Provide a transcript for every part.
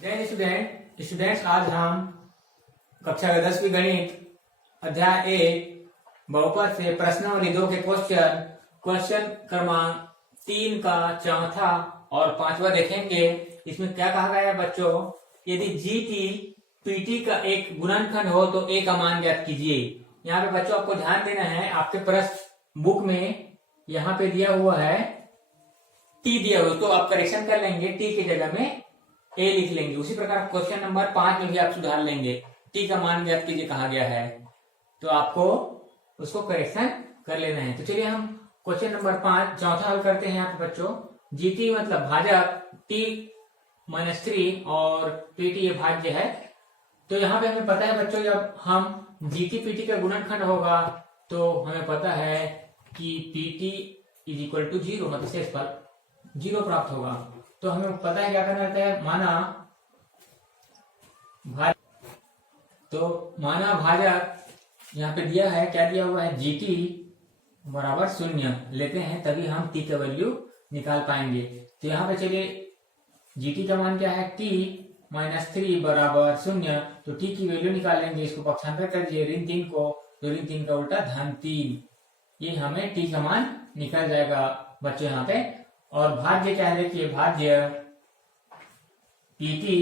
Students आज हम कक्षा 10वीं गणित अध्याय 1 बहुपद से प्रश्नावली 2 के क्वेश्चन क्रमांक 3 का चौथा और पांचवा देखेंगे। इसमें क्या कहा गया है बच्चों, यदि जीटी पीटी का एक गुणनखंड हो तो ए का मान ज्ञात कीजिए। यहाँ पे बच्चों आपको ध्यान देना है, आपके प्रश्न बुक में यहाँ पे दिया हुआ है टी दिया हुआ, तो आप करेक्शन कर लेंगे, टी की जगह में ए लिख लेंगे। उसी प्रकार क्वेश्चन नंबर 5 में भी आप सुधार लेंगे, टी का मान ज्ञात कीजिए कहा गया है, तो आपको उसको करेक्शन कर लेना है। तो चलिए हम क्वेश्चन नंबर 5 चौथा हल करते हैं। यहाँ पे बच्चों जीटी मतलब भाजक, टी -3 और पीटी ये भाज्य है। तो यहाँ पे हमें पता है बच्चों, जब हम जीटी पीटी का गुणनखंड होगा तो हमें पता है कि पीटी इज इक्वल टू 0, मतलब शेषफल 0 प्राप्त होगा। तो हमें पता है क्या करना रहता है, माना भाजक यहाँ पे दिया है, क्या दिया हुआ है, जीटी बराबर 0 लेते हैं तभी हम टी का वैल्यू निकाल पाएंगे। तो यहाँ पे चलिए जीटी का मान क्या है, टी -3 बराबर 0, तो टी की वैल्यू निकालेंगे। इसको पक्षांतर कर दीजिए ऋण 3 को, तो ऋण 3 का उल्टा -3, ये हमें टी का मान निकल जाएगा बच्चों यहाँ पे। और भाज्य क्या है, देखिए भाज्य पीटी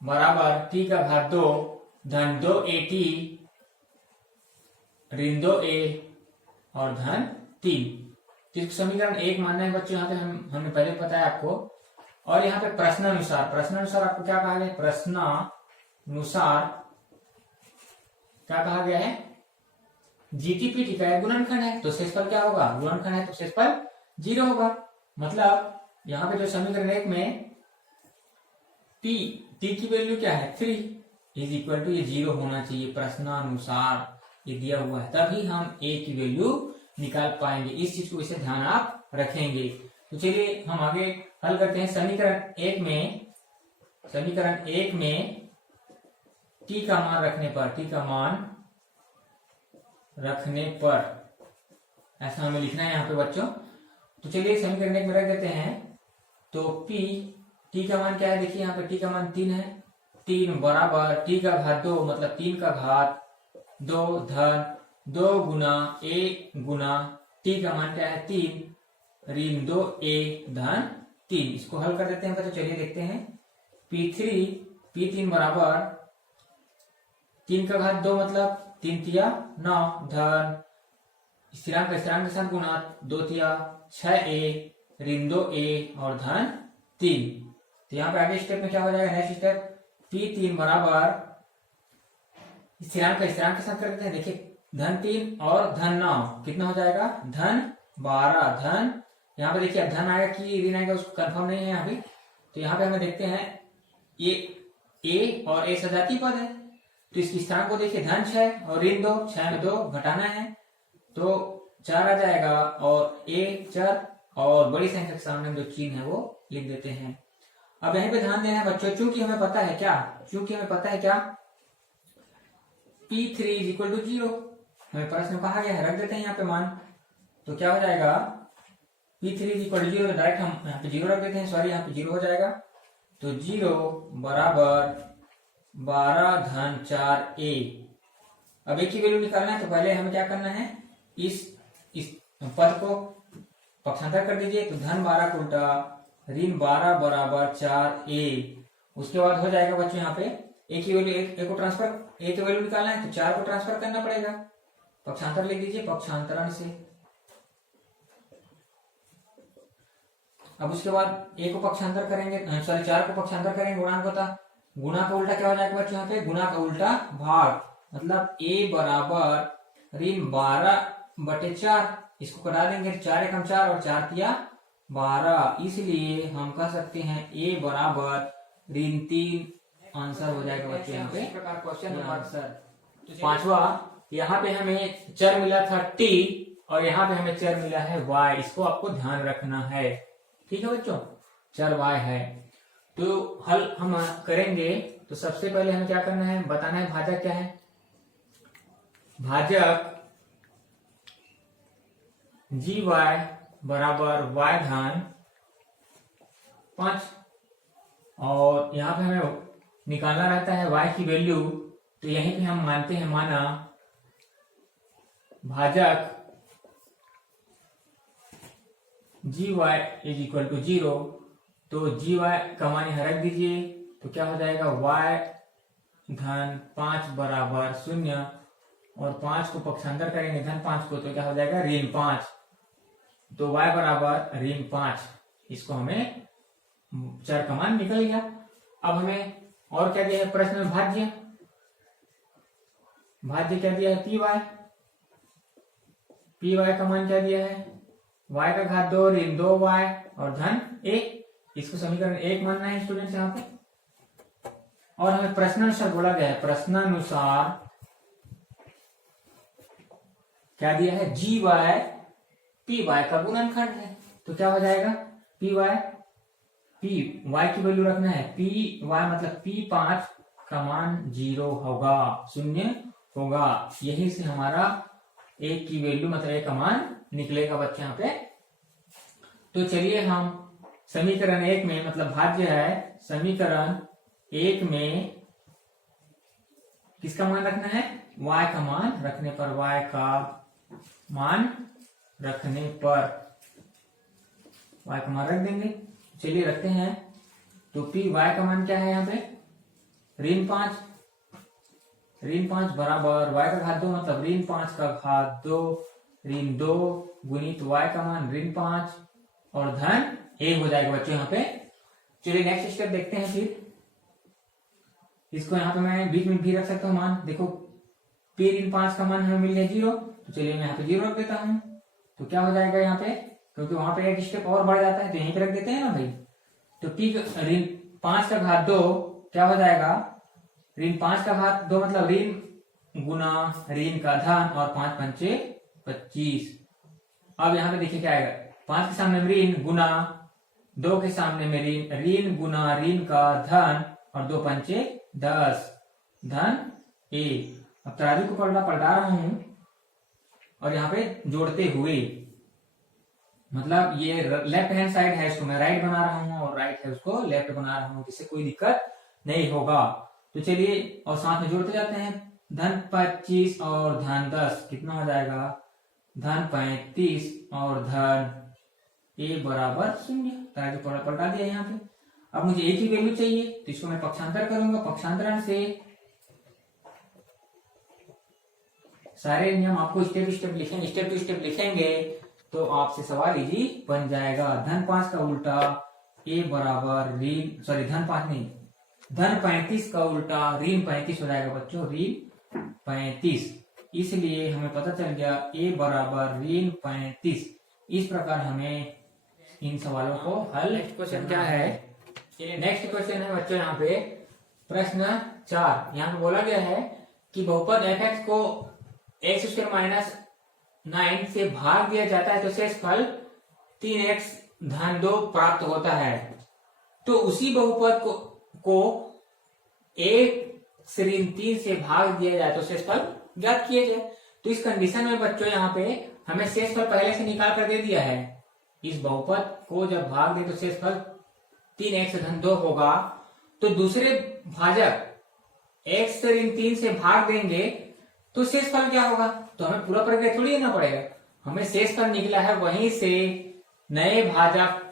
बराबर टी का घात 2 धन 2at ऋण 2a और धन 3। तो समीकरण 1 मानना है बच्चों, यहाँ पे हमने पहले बताया आपको। और यहाँ पे प्रश्नानुसार आपको क्या कहा गया, प्रश्नानुसार क्या कहा गया है, जीटी पीटी का गुणनखंड है तो शेषफल क्या होगा, गुणनखंड है तो शेषफल 0 होगा। मतलब यहाँ पे जो समीकरण 1 में टी की वैल्यू क्या है 3 इज इक्वल टू ये 0 होना चाहिए, प्रश्नानुसार ये दिया हुआ है, तभी हम ए की वैल्यू निकाल पाएंगे। इस चीज को इसे ध्यान आप रखेंगे। तो चलिए हम आगे हल करते हैं। समीकरण 1 में टी का मान रखने पर ऐसा हमें लिखना है यहाँ पे बच्चों। तो चलिए समीकरण 1 में रख देते हैं। तो टी का मान क्या है, देखिए यहाँ पे टी का मान 3 है, 3 बराबर टी का घात 2 मतलब 3 का घात 2 धन 2 गुना ए गुना टी का मान क्या है 3 ऋण 2a धन 3। इसको हल कर देते हैं बच्चों, चलिए देखते हैं। P3 बराबर 3 का घात 2 मतलब 3 तिया 9 धन स्थिरांक के साथ गुणा 2 तिया 6a ऋण 2a और धन 3। तो यहाँ पे आगे स्टेप में क्या हो जाएगा, नेक्स्ट स्टेप P3 बराबर स्थिरांक के साथ कर देते हैं। देखिए धन 3 और धन 9 कितना हो जाएगा, धन 12 धन, यहाँ पे देखिए धन आएगा कि ऋण आएगा उसको कंफर्म नहीं है अभी। तो यहाँ पे हमें देखते हैं ये a और a सजातीय पद है, तो इसकी स्थान को देखिए धन 6 और ऋण 2, 6 में 2 घटाना है तो 4 आ जाएगा और a चर और बड़ी संख्या के सामने जो चिन्ह है वो लिख देते हैं। अब यहीं पे ध्यान देना है बच्चों, चूंकि हमें पता है क्या P3 इज इक्वल टू 0, हमें प्रश्न में कहा गया है, रख देते हैं यहाँ पे मान। तो क्या हो जाएगा, P3 इज इक्वल टू 0, तो डायरेक्ट हम यहाँ पे 0 रख देते हैं, सॉरी यहाँ पे 0 हो जाएगा। तो 0 बराबर 12 धन 4a। अब एक ही वैल्यू निकालना है, तो पहले हमें क्या करना है, इस पद को पक्षांतर कर दीजिए। तो धन 12 को उल्टा ऋण 12 बराबर 4a। उसके बाद हो जाएगा बच्चों यहाँ पे एक ही वैल्यू, एक को ट्रांसफर, एक की वैल्यू निकालना है तो 4 को ट्रांसफर करना पड़ेगा, पक्षांतर लिख दीजिए पक्षांतरण से। अब उसके बाद एक को पक्षांतर करेंगे, सॉरी 4 को पक्षांतर करेंगे, गुणांक होता, गुणा का उल्टा क्या हो जाएगा बच्चों यहाँ पे, गुणा का उल्टा भाग, मतलब a बराबर ऋण 12/4। इसको कटा देंगे, 4 एकम 4 और 4 तिया 12, इसलिए हम कह सकते हैं a बराबर ऋण 3 आंसर हो जाएगा बच्चों यहाँ पे। क्वेश्चन नंबर 5वां, यहाँ पे हमें चर मिला था t और यहाँ पे हमें चर मिला है y, इसको आपको ध्यान रखना है, ठीक है बच्चों, चर y है। तो हल हम करेंगे। तो सबसे पहले हमें क्या करना है, बताना है भाजक क्या है, भाजक gy बराबर y धन 5 और यहाँ पे हमें निकालना रहता है y की वैल्यू, तो यहीं पे हम मानते हैं माना भाजक gy इज इक्वल टू 0, तो gy का मान यहाँ रख दीजिए, तो क्या हो जाएगा y धन 5 बराबर 0, और 5 को पक्षांतर करेंगे धन 5 को, तो क्या हो जाएगा ऋण 5, तो y बराबर ऋण 5। इसको हमें चर का मान निकल गया। अब हमें और क्या दिया है प्रश्न में, भाज्य क्या दिया है पी वाई का मान क्या दिया है y का घात 2 ऋण 2y और धन 1। इसको समीकरण 1 मानना है स्टूडेंट्स यहाँ पे। और हमें प्रश्नानुसार बोला गया है, प्रश्नानुसार क्या दिया है जी वाई पी वाई का गुणनखंड है, तो क्या हो जाएगा पी वाई की वैल्यू रखना है, पी वाई मतलब P5 का मान 0 होगा, 0 होगा। यही से हमारा एक की वैल्यू मतलब एक का मान निकलेगा बच्चे यहाँ पे। तो चलिए हम समीकरण 1 में मतलब भाज्य है, समीकरण 1 में किसका मान रखना है y का मान रखने पर, y का मान रखने पर y का मान रख देंगे। चलिए रखते हैं, तो पी वाई का मान क्या है यहाँ पे ऋण 5 बराबर y का घात 2 मतलब ऋण 5 का घात 2 ऋण 2 गुणित y का मान ऋण 5 और धन 1 हो जाएगा बच्चों यहाँ पे। चलिए नेक्स्ट स्टेप देखते हैं फिर। इसको यहाँ पे मैं बीच में भी रख सकता हूँ मान, देखो p ऋण 5 का मान हमें मिल गया 0, तो चलिए मैं यहाँ पे 0 रख देता हूँ, तो क्या हो जाएगा यहाँ पे, क्योंकि वहां पे एक स्टेप और बढ़ जाता है तो यहीं पे रख देते हैं ना भाई। तो p ऋण 5 का घात 2 क्या हो जाएगा ऋण 5 का घात 2 मतलब ऋण गुना ऋण का धन और 5 पंचे 25। अब यहाँ पे देखिए क्या आएगा, 5 के सामने में ऋण गुना 2 के सामने में ऋण गुना ऋण का धन और 2 पंचे 10 धन 1। अब तराजू को पलटा रहा हूं और यहाँ पे जोड़ते हुए, मतलब ये लेफ्ट हैंड साइड है इसको मैं राइट बना रहा हूँ और राइट है उसको लेफ्ट बना रहा हूँ, जिससे कोई दिक्कत नहीं होगा। तो चलिए और साथ में जोड़ते जाते हैं, धन 25 और धन 10 कितना हो जाएगा धन 35 और धन a बराबर 0। तराजू पलटा दिया यहाँ पे। अब मुझे a की वैल्यू चाहिए, तो इसको मैं पक्षांतर करूंगा, पक्षांतरण से सारे नियम आपको स्टेप टू स्टेप लिखेंगे तो आपसे सवाल इजी बन जाएगा। धन 5 का उल्टा a बराबर ऋण, सॉरी धन 5 नहीं, धन 35 का उल्टा ऋण 35 हो जाएगा बच्चों, ऋण 35। इसलिए हमें पता चल गया a बराबर ऋण 35। इस प्रकार हमें इन सवालों को हल। नेक्स्ट क्वेश्चन क्या है, नेक्स्ट क्वेश्चन है बच्चों यहाँ पे प्रश्न 4। यहाँ पे बोला गया है कि बहुपद fx को x² माइनस 9 से भाग दिया जाता है तो शेष फल 3x धन 2 प्राप्त होता है। तो उसी बहुपद को 1 ऋण 3 से भाग दिया जाए तो शेष फल ज्ञात किया जाए। तो इस कंडीशन में बच्चों यहाँ पे हमें शेष फल पहले से निकाल कर दे दिया है। इस बहुपद को जब भाग दे तो शेष फल 3x धन 2 होगा। तो दूसरे भाजक x ऋण 3 से भाग देंगे तो शेष फल क्या होगा, तो हमें पूरा प्रक्रिया थोड़ी देना पड़ेगा, हमें शेष फल निकला है वहीं से नए भाजक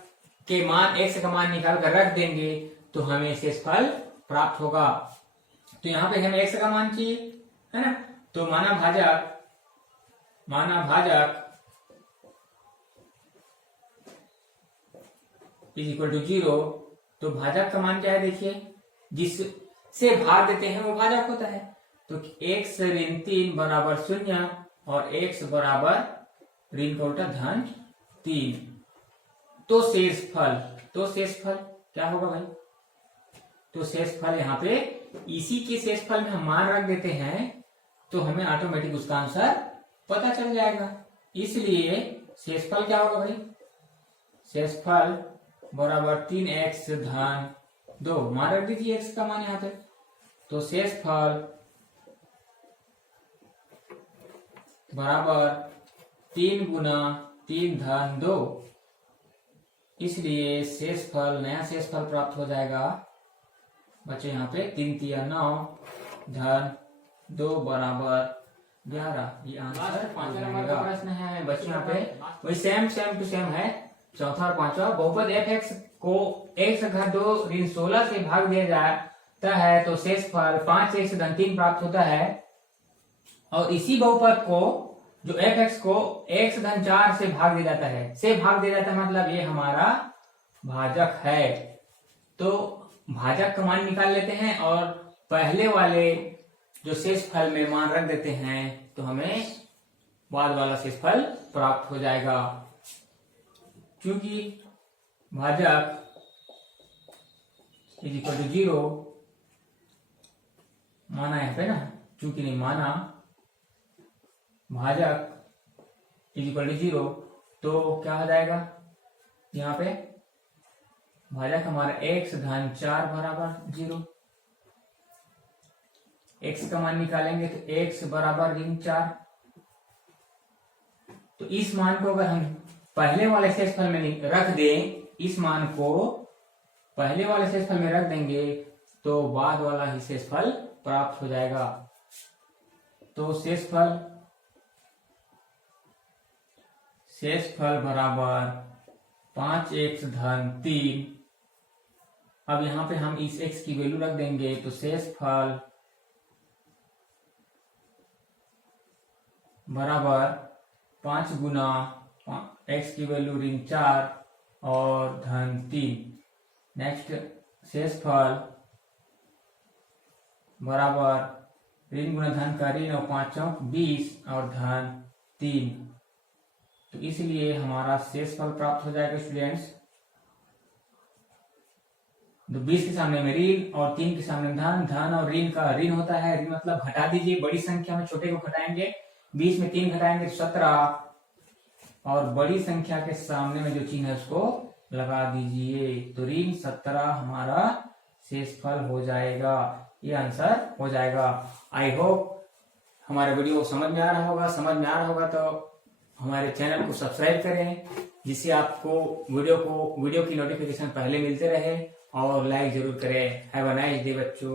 के मान x का मान निकाल कर रख देंगे तो हमें शेष फल प्राप्त होगा। तो यहाँ पे हमें x का मान चाहिए है ना, तो माना भाजक इज इक्वल टू 0। तो भाजक का मान क्या है देखिए, जिससे भाग देते हैं वो भाजक होता है। तो x ऋण 3 बराबर 0 और x बराबर ऋण का उल्टा धन 3। तो शेष फल क्या होगा भाई, तो शेष फल यहाँ पे इसी के शेष फल में हम मान रख देते हैं तो हमें ऑटोमेटिक उसका आंसर पता चल जाएगा। इसलिए शेष फल क्या होगा भाई, शेष फल बराबर 3x धन 2 मान रख दीजिए x का मान यहाँ पे। तो शेष फल बराबर 3 गुना 3 धन 2, इसलिए शेष फल नया शेष फल प्राप्त हो जाएगा बचे यहाँ पे 3 तिया 9 धन 2 बराबर 11। ये आंसर 5 नंबर का प्रश्न है। बच्चे यहाँ पे वही सेम टू सेम है। चौथा और पांचवा, बहुपद f(x) को x घात 2 ऋण 16 से भाग दिया जाता है तो शेषफल 5x धन 3 प्राप्त होता है। और इसी बहुपद को जो f(x) को x धन 4 से भाग दिया जाता है, मतलब ये हमारा भाजक है। तो भाजक का मान निकाल लेते हैं और पहले वाले जो शेषफल में मान रख देते हैं तो हमें बाद वाला शेषफल प्राप्त हो जाएगा। क्योंकि भाजक इज इक्वल टू 0 माना यहाँ पे ना, चूंकि नहीं माना, भाजक इज इक्वल टू 0 तो क्या हो जाएगा यहाँ पे भाजक हमारा x धन 4 बराबर 0। x का मान निकालेंगे तो x बराबर ऋण 4। तो इस मान को अगर हम पहले वाले शेषफल में रख दें, इस मान को पहले वाले शेषफल में रख देंगे तो बाद वाला ही शेषफल प्राप्त हो जाएगा। तो शेषफल बराबर 5x धन 3। अब यहाँ पे हम इस x की वैल्यू रख देंगे तो शेषफल बराबर 5 गुना x की वैल्यू ऋण 4 और धन 3। नेक्स्ट शेषफल बराबर ऋण गुना धन का ऋण और 5 चौक 20 और धन 3। तो इसलिए हमारा शेषफल प्राप्त हो जाएगा स्टूडेंट्स। तो 20 के सामने में ऋण और 3 के सामने धन और ऋण का ऋण होता है, ऋण मतलब घटा दीजिए, बड़ी संख्या में छोटे को घटाएंगे, 20 में 3 घटाएंगे 17 और बड़ी संख्या के सामने में जो चिन्ह है उसको लगा दीजिए तो ऋण 17 हमारा शेषफल हो जाएगा। ये आंसर हो जाएगा। आई होप हमारे वीडियो समझ में आ रहा होगा। तो हमारे चैनल को सब्सक्राइब करें जिससे आपको वीडियो की नोटिफिकेशन पहले मिलते रहे और लाइक जरूर करें। हैव अ नाइस डे बच्चों।